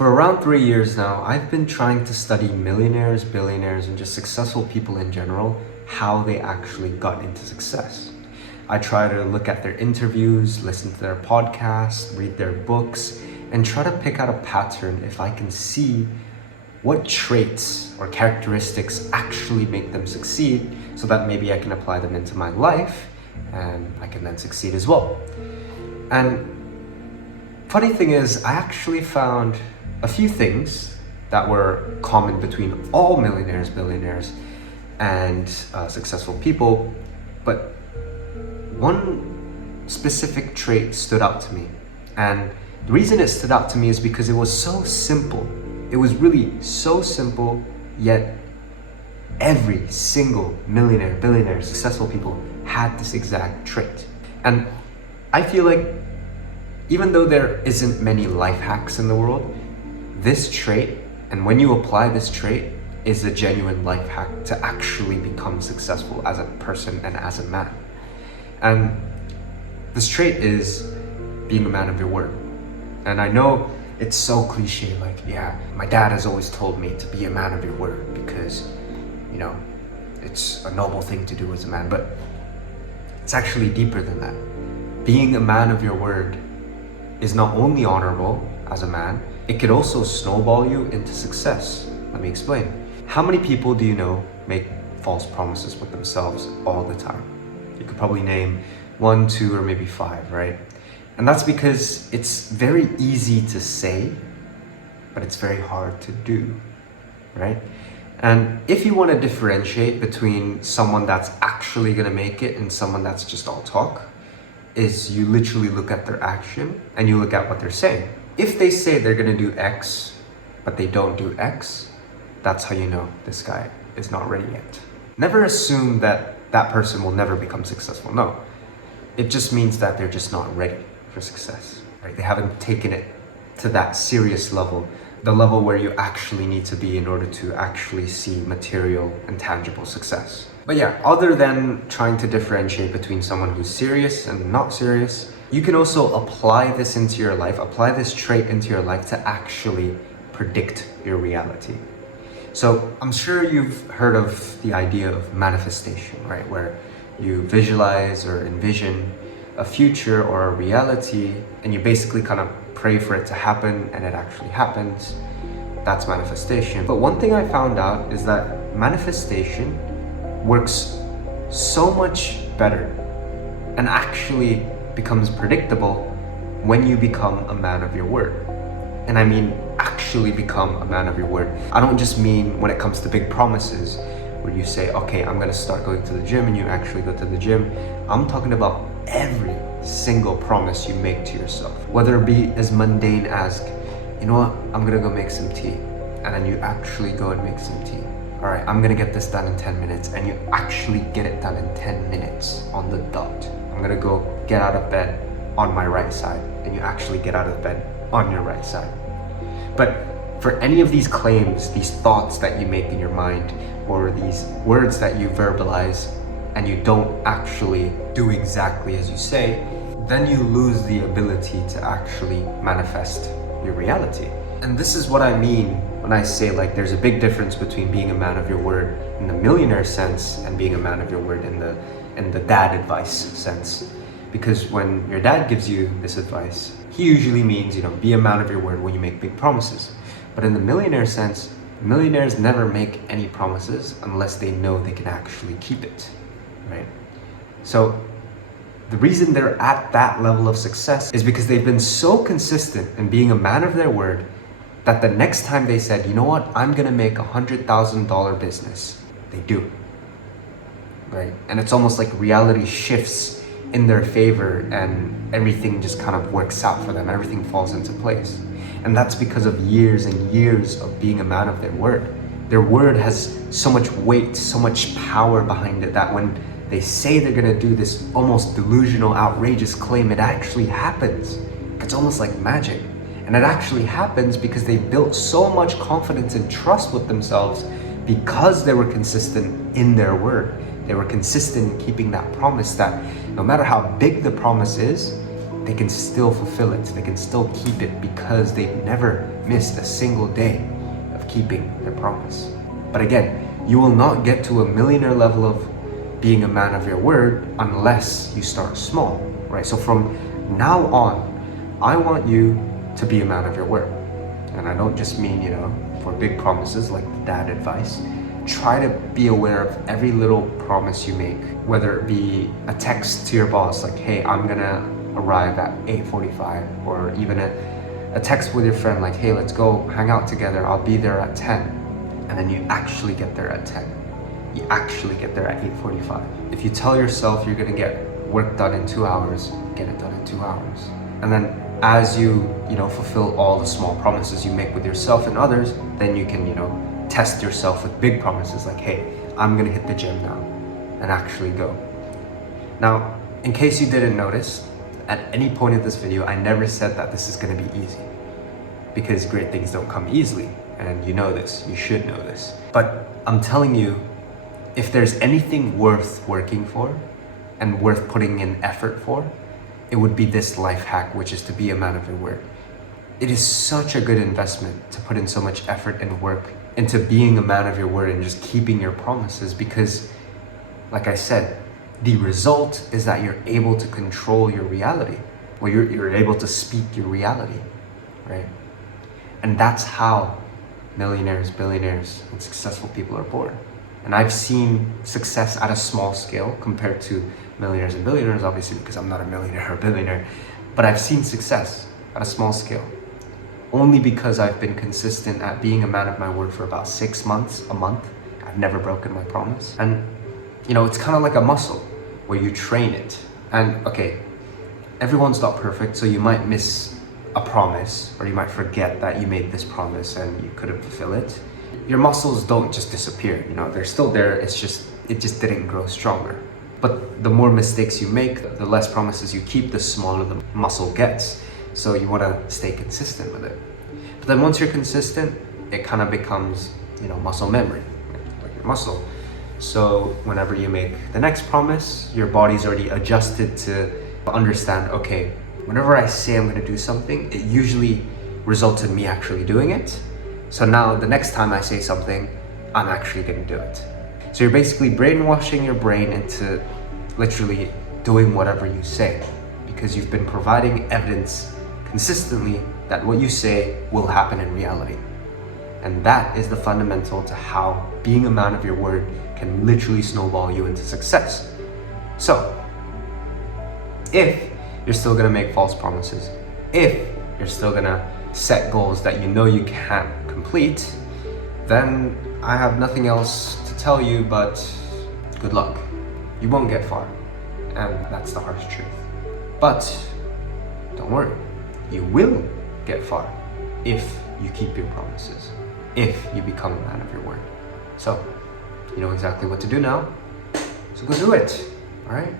For around 3 years now, I've been trying to study millionaires, billionaires, and just successful people in general, how they actually got into success. I try to look at their interviews, listen to their podcasts, read their books, and try to pick out a pattern if I can see what traits or characteristics actually make them succeed so that maybe I can apply them into my life and I can then succeed as well. And funny thing is, I actually found a few things that were common between all millionaires, billionaires, and successful people, but one specific trait stood out to me. And the reason it stood out to me is because it was so simple. It was really so simple, yet every single millionaire, billionaire, successful people had this exact trait. And I feel like even though there isn't many life hacks in the world, this trait, and when you apply this trait, is a genuine life hack to actually become successful as a person and as a man. And this trait is being a man of your word. And I know it's so cliche, like, yeah, my dad has always told me to be a man of your word because, it's a noble thing to do as a man, but it's actually deeper than that. Being a man of your word is not only honorable as a man, it could also snowball you into success. Let me explain. How many people do you know make false promises with themselves all the time? You could probably name 1, 2, or maybe 5, right? And that's because it's very easy to say, but it's very hard to do, right? And if you want to differentiate between someone that's actually going to make it and someone that's just all talk, is you literally look at their action and you look at what they're saying. If they say they're going to do X, but they don't do X, that's how you know this guy is not ready yet. Never assume that that person will never become successful. No, it just means that they're just not ready for success, right? They haven't taken it to that serious level, the level where you actually need to be in order to actually see material and tangible success. But yeah, other than trying to differentiate between someone who's serious and not serious, you can also apply this into your life, apply this trait into your life to actually predict your reality. So I'm sure you've heard of the idea of manifestation, right? Where you visualize or envision a future or a reality and you basically kind of pray for it to happen and it actually happens. That's manifestation. But one thing I found out is that manifestation works so much better and actually becomes predictable when you become a man of your word. And I mean actually become a man of your word. I don't just mean when it comes to big promises where you say, okay, I'm gonna start going to the gym, and you actually go to the gym. I'm talking about every single promise you make to yourself, whether it be as mundane as, you know what, I'm gonna go make some tea, and then you actually go and make some tea. All right, I'm gonna get this done in 10 minutes, and you actually get it done in 10 minutes on the dot. I'm gonna go get out of bed on my right side, and you actually get out of bed on your right side. But for any of these claims, these thoughts that you make in your mind, or these words that you verbalize, and you don't actually do exactly as you say, then you lose the ability to actually manifest your reality. And this is what I mean when I say, like, there's a big difference between being a man of your word in the millionaire sense and being a man of your word in the dad advice sense. Because when your dad gives you this advice, he usually means, be a man of your word when you make big promises. But in the millionaire sense, millionaires never make any promises unless they know they can actually keep it, right? So the reason they're at that level of success is because they've been so consistent in being a man of their word that the next time they said, you know what, I'm gonna make $100,000 business, they do it, right? And it's almost like reality shifts in their favor and everything just kind of works out for them. Everything falls into place. And that's because of years and years of being a man of their word. Their word has so much weight, so much power behind it that when they say they're gonna do this almost delusional, outrageous claim, it actually happens. It's almost like magic. And it actually happens because they built so much confidence and trust with themselves because they were consistent in their word. They were consistent in keeping that promise, that no matter how big the promise is, they can still fulfill it. They can still keep it because they've never missed a single day of keeping their promise. But again, you will not get to a millionaire level of being a man of your word unless you start small, right? So from now on, I want you to be a man of your word. And I don't just mean, for big promises like dad advice. Try to be aware of every little promise you make, whether it be a text to your boss like, hey, I'm gonna arrive at 8:45, or even a text with your friend like, hey, let's go hang out together, I'll be there at 10. And then you actually get there at 10. You actually get there at 8:45. If you tell yourself you're gonna get work done in 2 hours, get it done in 2 hours. And then as you fulfill all the small promises you make with yourself and others, then you can, test yourself with big promises like, hey, I'm gonna hit the gym now, and actually go. Now, in case you didn't notice, at any point in this video, I never said that this is gonna be easy, because great things don't come easily, and you know this, you should know this. But I'm telling you, if there's anything worth working for and worth putting in effort for, it would be this life hack, which is to be a man of your word. It is such a good investment to put in so much effort and work into being a man of your word and just keeping your promises, because, like I said, the result is that you're able to control your reality, or you're able to speak your reality, right? And that's how millionaires, billionaires, and successful people are born. And I've seen success at a small scale compared to millionaires and billionaires, obviously, because I'm not a millionaire or billionaire, but I've seen success at a small scale only because I've been consistent at being a man of my word for about 6 months, a month. I've never broken my promise. And it's kind of like a muscle where you train it. And okay, everyone's not perfect, so you might miss a promise, or you might forget that you made this promise and you couldn't fulfill it. Your muscles don't just disappear, they're still there, it just didn't grow stronger. But the more mistakes you make, the less promises you keep, the smaller the muscle gets. So you want to stay consistent with it. But then once you're consistent, it kind of becomes, muscle memory, like your muscle. So whenever you make the next promise, your body's already adjusted to understand, okay, whenever I say I'm going to do something, it usually results in me actually doing it. So now the next time I say something, I'm actually going to do it. So you're basically brainwashing your brain into literally doing whatever you say, because you've been providing evidence consistently that what you say will happen in reality. And that is the fundamental to how being a man of your word can literally snowball you into success. So if you're still gonna make false promises, if you're still gonna set goals that you can't complete, then I have nothing else to tell you but good luck. You won't get far, and that's the harsh truth. But don't worry, you will get far if you keep your promises, if you become a man of your word. So you know exactly what to do now, so go do it, all right?